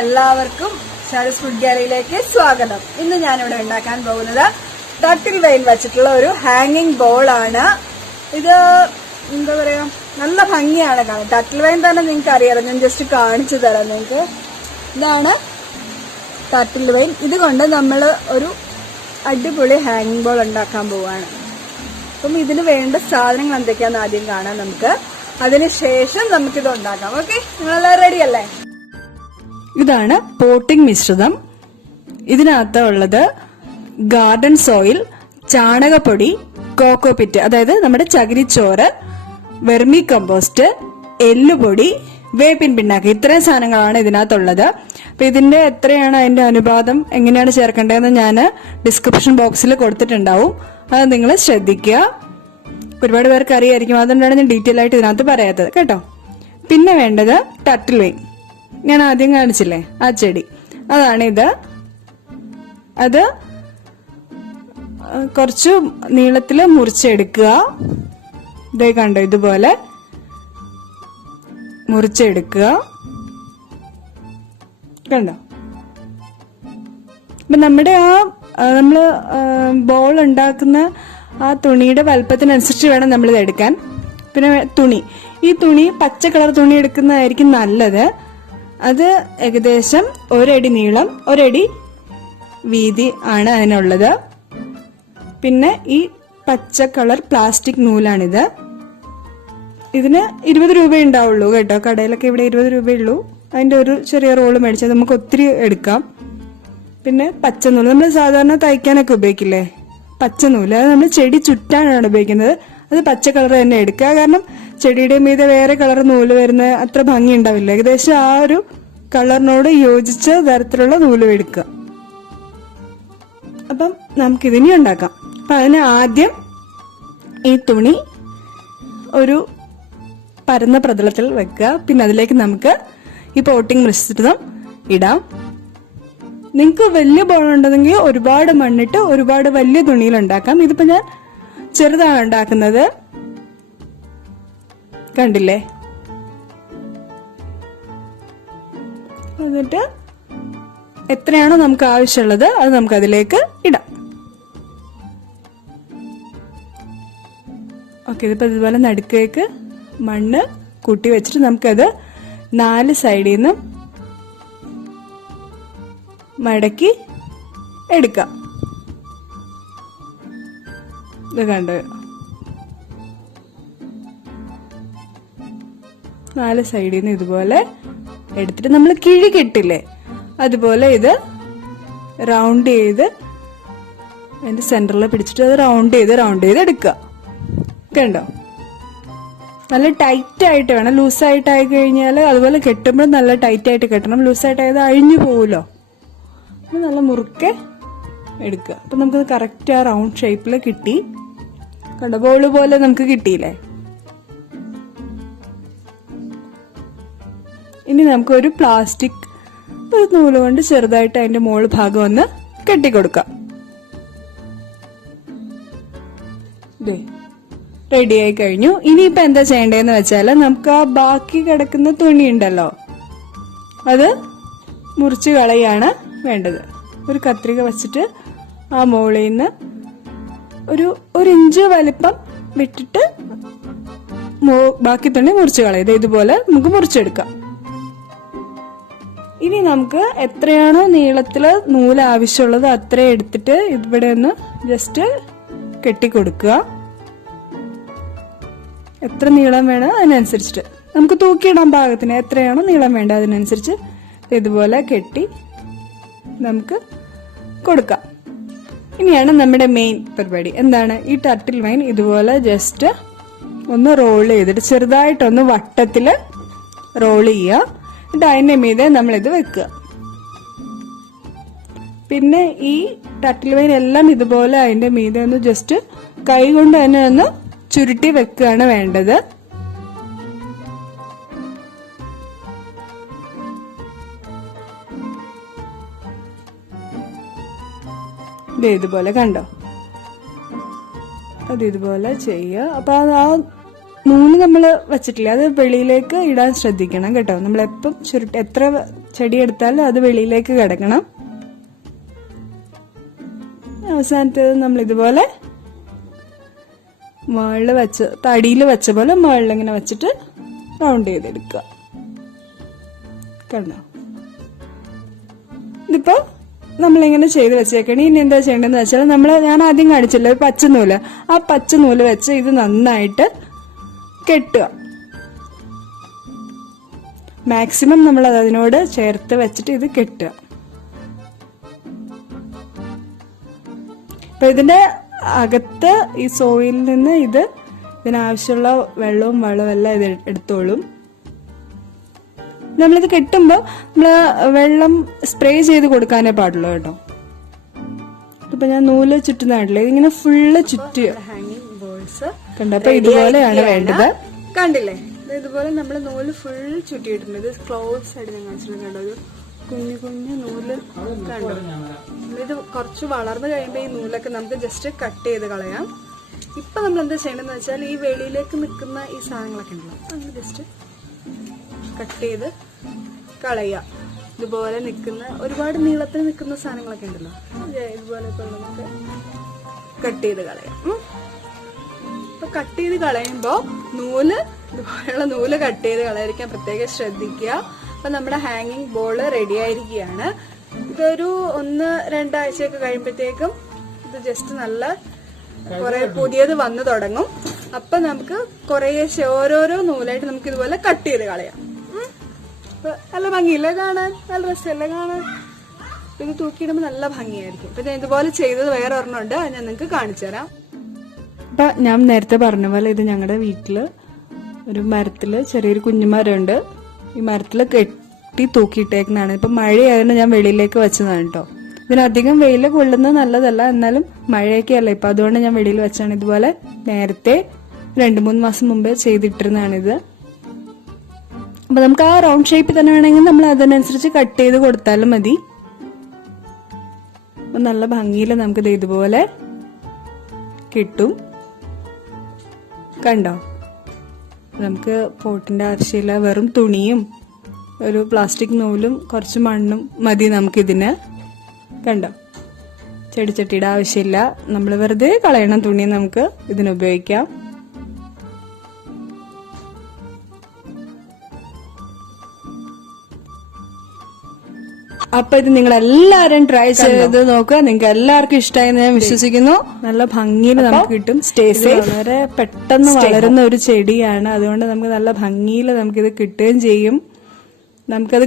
എല്ലാവർക്കും ഷാരിസ് ഫുഡ് ഗാലറിയിലേക്ക് സ്വാഗതം. ഇന്ന് ഞാനിവിടെ ഉണ്ടാക്കാൻ പോകുന്നത് ടർട്ടിൽ വെയിൻ വെച്ചിട്ടുള്ള ഒരു ഹാങ്ങിങ് ബോൾ ആണ്. ഇത് എന്താ പറയാ, നല്ല ഭംഗിയാണ് കാണാൻ. ടർട്ടിൽ വെയിൻ തന്നെ നിങ്ങൾക്ക് അറിയാലോ, ഞാൻ ജസ്റ്റ് കാണിച്ചു തരാം നിങ്ങൾക്ക്. ഇതാണ് ടർട്ടിൽ വെയിൻ. ഇതുകൊണ്ട് നമ്മൾ ഒരു അടിപൊളി ഹാങ്ങിങ് ബോൾ ഉണ്ടാക്കാൻ പോവാണ്. അപ്പം ഇതിന് വേണ്ട സാധനങ്ങൾ എന്തൊക്കെയാന്ന് ആദ്യം കാണാം നമുക്ക്. അതിനുശേഷം നമുക്കിത് ഉണ്ടാക്കാം. ഓക്കെ, നിങ്ങളെല്ലാം റെഡി അല്ലേ? ഇതാണ് പോട്ടിംഗ് മിശ്രിതം. ഇതിനകത്ത് ഉള്ളത് ഗാർഡൻ സോയിൽ, ചാണകപ്പൊടി, കോക്കോപിറ്റ് അതായത് നമ്മുടെ ചകിരിച്ചോറ്, വെർമി കമ്പോസ്റ്റ്, എല്ലുപൊടി, വേപ്പിൻ പിണ്ണാക്ക്. ഇത്രയും സാധനങ്ങളാണ് ഇതിനകത്തുള്ളത്. അപ്പൊ ഇതിന്റെ എത്രയാണ് അതിന്റെ അനുപാതം, എങ്ങനെയാണ് ചേർക്കേണ്ടതെന്ന് ഞാൻ ഡിസ്ക്രിപ്ഷൻ ബോക്സിൽ കൊടുത്തിട്ടുണ്ടാവും. അത് നിങ്ങൾ ശ്രദ്ധിക്കുക. ഒരുപാട് പേർക്ക് അറിയായിരിക്കും, അതുകൊണ്ടാണ് ഞാൻ ഡീറ്റെയിൽ ആയിട്ട് ഇതിനകത്ത് പറയാത്തത് കേട്ടോ. പിന്നെ വേണ്ടത് ടർട്ടിൽ വെയിൻ. ഞാൻ ആദ്യം കാണിച്ചില്ലേ ആ ചെടി, അതാണിത്. അത് കുറച്ച് നീളത്തില് മുറിച്ചെടുക്കുക. ഇതേ കണ്ടോ, ഇതുപോലെ മുറിച്ചെടുക്കുക. കണ്ടോ? അപ്പൊ നമ്മുടെ നമ്മള് ബോൾ ഉണ്ടാക്കുന്ന ആ തുണിയുടെ വലുപ്പത്തിനനുസരിച്ച് വേണം നമ്മളിത് എടുക്കാൻ. പിന്നെ തുണി, ഈ തുണി പച്ച കളർ തുണി എടുക്കുന്നതായിരിക്കും നല്ലത്. അത് ഏകദേശം 1 അടി നീളം 1 അടി വീതി ആണ് അതിനുള്ളത്. പിന്നെ ഈ പച്ച കളർ പ്ലാസ്റ്റിക് നൂലാണിത്. ഇതിന് 20 രൂപ ഉണ്ടാവുള്ളൂ കേട്ടോ. കടയിലൊക്കെ ഇവിടെ 20 രൂപയുള്ളൂ. അതിന്റെ ഒരു ചെറിയ റോള് മേടിച്ചാൽ നമുക്ക് ഒത്തിരി എടുക്കാം. പിന്നെ പച്ചനൂല്, നമ്മൾ സാധാരണ തയ്ക്കാനൊക്കെ ഉപയോഗിക്കില്ലേ പച്ചനൂല്, അത് നമ്മൾ ചെടി ചുറ്റാനാണ് ഉപയോഗിക്കുന്നത്. അത് പച്ച കളർ തന്നെ എടുക്കുക. കാരണം ചെടിയുടെ മീതെ വേറെ കളർ നൂല് വരുന്ന അത്ര ഭംഗി ഉണ്ടാവില്ല. ഏകദേശം ആ ഒരു കളറിനോട് യോജിച്ച തരത്തിലുള്ള നൂല് എടുക്കുക. അപ്പം നമുക്കിതിനി ഉണ്ടാക്കാം. അപ്പൊ അതിന് ആദ്യം ഈ തുണി ഒരു പരന്ന പ്രതലത്തിൽ വെക്കുക. പിന്നെ അതിലേക്ക് നമുക്ക് ഈ പോട്ടിംഗ് മിശ്രിതം ഇടാം. നിങ്ങൾക്ക് വലിയ ബോൾ ഉണ്ടെങ്കിൽ ഒരുപാട് മണ്ണിട്ട് ഒരുപാട് വലിയ തുണിയിൽ ഉണ്ടാക്കാം. ഇതിപ്പോ ഞാൻ ചെറുതാണ് ഉണ്ടാക്കുന്നത്, കണ്ടില്ലേ? എന്നിട്ട് എത്രയാണോ നമുക്ക് ആവശ്യമുള്ളത് അത് നമുക്ക് അതിലേക്ക് ഇടാം. ഓക്കെ, ഇതിപ്പോ ഇതുപോലെ നടുക്കേക്ക് മണ്ണ് കൂട്ടി വെച്ചിട്ട് നമുക്കത് 4 സൈഡിൽ നിന്നും മടക്കി എടുക്കാം. ഇത് കണ്ടോ, 4 സൈഡിൽ നിന്ന് ഇതുപോലെ എടുത്തിട്ട് നമ്മൾ കിഴി കെട്ടില്ലേ, അതുപോലെ ഇത് റൗണ്ട് ചെയ്ത് അതിന്റെ സെന്ററിൽ പിടിച്ചിട്ട് അത് റൗണ്ട് ചെയ്ത് എടുക്കുക. കണ്ടോ? നല്ല ടൈറ്റ് ആയിട്ട് വേണം. ലൂസായിട്ട് ആയി കഴിഞ്ഞാൽ അതുപോലെ കെട്ടുമ്പോൾ നല്ല ടൈറ്റ് ആയിട്ട് കെട്ടണം. ലൂസായിട്ട് ആയത് അഴിഞ്ഞു പോവുമല്ലോ. നല്ല മുറുക്കെ എടുക്കുക. അപ്പൊ നമുക്ക് കറക്റ്റ് ആ റൗണ്ട് ഷേപ്പിൽ കിട്ടി. കണ്ടോ, ബോള് പോലെ നമുക്ക് കിട്ടിയില്ലേ? ഇനി നമുക്ക് ഒരു പ്ലാസ്റ്റിക് ഒരു നൂല് കൊണ്ട് ചെറുതായിട്ട് അതിന്റെ മോള് ഭാഗം ഒന്ന് കെട്ടിക്കൊടുക്കാം. റെഡി ആയി കഴിഞ്ഞു. ഇനിയിപ്പോ എന്താ ചെയ്യേണ്ടതെന്ന് വെച്ചാല് നമുക്ക് ആ ബാക്കി കിടക്കുന്ന തുണി ഉണ്ടല്ലോ, അത് മുറിച്ച് കളയാണ് വേണ്ടത്. ഒരു കത്രിക വെച്ചിട്ട് ആ മോളിൽ നിന്ന് ഒരു ഇഞ്ച് വലിപ്പം വിട്ടിട്ട് ബാക്കി തുണി മുറിച്ച് കളയത്. ഇതുപോലെ നമുക്ക് മുറിച്ചെടുക്കാം. ഇനി നമുക്ക് എത്രയാണോ നീളത്തില് നൂല് ആവശ്യമുള്ളത് അത്രയും എടുത്തിട്ട് ഇവിടെ ഒന്ന് ജസ്റ്റ് കെട്ടിക്കൊടുക്കുക. എത്ര നീളം വേണം അതിനനുസരിച്ചിട്ട് നമുക്ക് തൂക്കിയിടാൻ പാകത്തിന് എത്രയാണോ നീളം വേണ്ട അതിനനുസരിച്ച് ഇതുപോലെ കെട്ടി നമുക്ക് കൊടുക്കാം. ഇനിയാണ് നമ്മുടെ മെയിൻ പരിപാടി. എന്താണ്? ഈ ടർട്ടിൽ വെയിൻ ഇതുപോലെ ജസ്റ്റ് ഒന്ന് റോൾ ചെയ്തിട്ട് ചെറുതായിട്ടൊന്ന് വട്ടത്തില് റോൾ ചെയ്യുക. എന്നിട്ട് അതിന്റെ മീതെ നമ്മളിത് വെക്കുക. പിന്നെ ഈ ടർട്ടിൽ വെയിൻ എല്ലാം ഇതുപോലെ അതിന്റെ മീതെ ഒന്ന് ജസ്റ്റ് കൈ കൊണ്ട് തന്നെ ഒന്ന് ചുരുട്ടി വെക്കുകയാണ് വേണ്ടത്. ഇതുപോലെ കണ്ടോ, അത് ഇതുപോലെ ചെയ്യുക. അപ്പൊ ആ നൂല് നമ്മൾ വെച്ചിട്ടില്ല, അത് വെളിയിലേക്ക് ഇടാൻ ശ്രദ്ധിക്കണം കേട്ടോ. നമ്മളെപ്പം എത്ര ചെടി എടുത്താൽ അത് വെളിയിലേക്ക് കിടക്കണം. അവസാനത്തേത് നമ്മൾ ഇതുപോലെ മുകളിൽ വെച്ച് തടിയിൽ വെച്ച പോലെ മുകളിൽ ഇങ്ങനെ വെച്ചിട്ട് റൗണ്ട് ചെയ്തെടുക്കുക. കണ്ടോ? ഇതിപ്പോ നമ്മളിങ്ങനെ ചെയ്ത് വെച്ചേക്കണേ. ഇനി എന്താ ചെയ്യേണ്ടതെന്ന് വെച്ചാൽ ഞാൻ ആദ്യം കാണിച്ചില്ല ഒരു പച്ചനൂല്, ആ പച്ചനൂല് വെച്ച് ഇത് നന്നായിട്ട് കെട്ടുക. മാക്സിമം നമ്മൾ അതിനോട് ചേർത്ത് വെച്ചിട്ട് ഇത് കെട്ടുക. അപ്പൊ ഇതിന്റെ അകത്ത് ഈ സോയിലിൽ നിന്ന് ഇതിനാവശ്യമുള്ള വെള്ളവും വളവും എല്ലാം ഇത് എടുത്തോളും. നമ്മളിത് കെട്ടുമ്പോ നമ്മള് വെള്ളം സ്പ്രേ ചെയ്ത് കൊടുക്കാനേ പാടുള്ളൂ കേട്ടോ. ഇപ്പൊ ഞാൻ നൂല് ചുറ്റുന്നായിട്ടില്ല, ഇതിങ്ങനെ ഫുള്ള് ചുറ്റുക. ഹാങ്ങിങ് ബോൾസ് കണ്ടോ? അപ്പൊ ഇതുപോലെയാണ് വേണ്ടത്. കണ്ടില്ലേ? ഇതുപോലെ നമ്മൾ നൂല് ഫുൾ ചുറ്റിയിട്ടുണ്ട്. ഇത് ക്ലോസ് ആയിട്ട് ഞാൻ കാണിച്ചിട്ടുണ്ട്. കണ്ടോ? ഒരു കുഞ്ഞു കുഞ്ഞു നൂല് കണ്ടോ? ഇത് കുറച്ച് വളർന്നു കഴിയുമ്പോ ഈ നൂലൊക്കെ നമുക്ക് ജസ്റ്റ് കട്ട് ചെയ്ത് കളയാം. ഇപ്പൊ നമ്മൾ എന്താ ചെയ്യണമെന്ന് വെച്ചാൽ ഈ വെളിയിലേക്ക് നിൽക്കുന്ന ഈ സാധനങ്ങളൊക്കെ ഉണ്ടല്ലോ, അങ്ങനെ ജസ്റ്റ് കട്ട് ചെയ്ത് കളയാം. ഇതുപോലെ നിൽക്കുന്ന ഒരുപാട് നീളത്തിൽ നിൽക്കുന്ന സാധനങ്ങളൊക്കെ ഉണ്ടല്ലോ, ഇതുപോലെ നമുക്ക് കട്ട് ചെയ്ത് കളയാം. അപ്പൊ കട്ട് ചെയ്ത് കളയുമ്പോ ഇതുപോലെയുള്ള നൂല് കട്ട് ചെയ്ത് കളയാതിരിക്കാൻ പ്രത്യേകം ശ്രദ്ധിക്കുക. അപ്പൊ നമ്മുടെ ഹാങ്ങിങ് ബോള് റെഡി ആയിരിക്കുകയാണ്. ഇതൊരു 1-2 ആഴ്ചയൊക്കെ കഴിയുമ്പോഴത്തേക്കും ഇത് ജസ്റ്റ് നല്ല കുറെ പുതിയത് വന്നു തുടങ്ങും. അപ്പൊ നമുക്ക് കുറേശ്ശെ ഓരോരോ നൂലായിട്ട് നമുക്ക് ഇതുപോലെ കട്ട് ചെയ്ത് കളയാം. നല്ല ഭംഗിയില്ലേ കാണാൻ? നല്ല രസമല്ലേ കാണാൻ? ഇത് തൂക്കിയിടുമ്പോൾ നല്ല ഭംഗിയായിരിക്കും. പിന്നെ ഇതുപോലെ ചെയ്തത് വേറെ ഒരെണ്ണമുണ്ട്, അത് ഞാൻ നിങ്ങൾക്ക് കാണിച്ചു തരാം. അപ്പൊ ഞാൻ നേരത്തെ പറഞ്ഞ പോലെ ഇത് ഞങ്ങളുടെ വീട്ടില് ഒരു മരത്തില് ചെറിയൊരു കുഞ്ഞുമരമുണ്ട്. ഈ മരത്തില് കെട്ടി തൂക്കിയിട്ടേക്കുന്നതാണ്. ഇപ്പൊ മഴയായതുകൊണ്ട് ഞാൻ വെളിയിലേക്ക് വെച്ചതാണ് കേട്ടോ. ഇതിനധികം വെയിൽ കൊള്ളുന്നത് നല്ലതല്ല, എന്നാലും മഴയൊക്കെ അല്ല ഇപ്പൊ, അതുകൊണ്ട് ഞാൻ വെളിയിൽ വെച്ചാണ്. ഇതുപോലെ നേരത്തെ 2-3 മാസം മുമ്പേ ചെയ്തിട്ടിരുന്നതാണിത്. അപ്പൊ നമുക്ക് ആ റൗണ്ട് ഷേപ്പിൽ തന്നെ വേണമെങ്കിൽ നമ്മൾ അതിനനുസരിച്ച് കട്ട് ചെയ്ത് കൊടുത്താലും മതി. അപ്പൊ നല്ല ഭംഗിയിൽ നമുക്കിത് ഇതുപോലെ കിട്ടും. കണ്ടോ? നമുക്ക് പോട്ടിന്റെ ആവശ്യമില്ല, വെറും തുണിയും ഒരു പ്ലാസ്റ്റിക് നൂലും കുറച്ച് മണ്ണും മതി നമുക്കിതിന്. കണ്ടോ? ചെടിച്ചട്ടിയുടെ ആവശ്യമില്ല, നമ്മൾ വെറുതെ കളയണം തുണി നമുക്ക് ഇതിന് ഉപയോഗിക്കാം. അപ്പൊ ഇത് നിങ്ങൾ എല്ലാരും ട്രൈ ചെയ്ത് നോക്കുക. നിങ്ങൾക്ക് എല്ലാവർക്കും ഇഷ്ടമായി ഞാൻ വിശ്വസിക്കുന്നു. നല്ല ഭംഗിയിൽ നമുക്ക് കിട്ടും. Stay safe. വളരെ പെട്ടെന്ന് വളരുന്ന ഒരു ചെടിയാണ്, അതുകൊണ്ട് നമുക്ക് നല്ല ഭംഗിയിൽ നമുക്കിത് കിട്ടുകയും ചെയ്യും. നമുക്കത്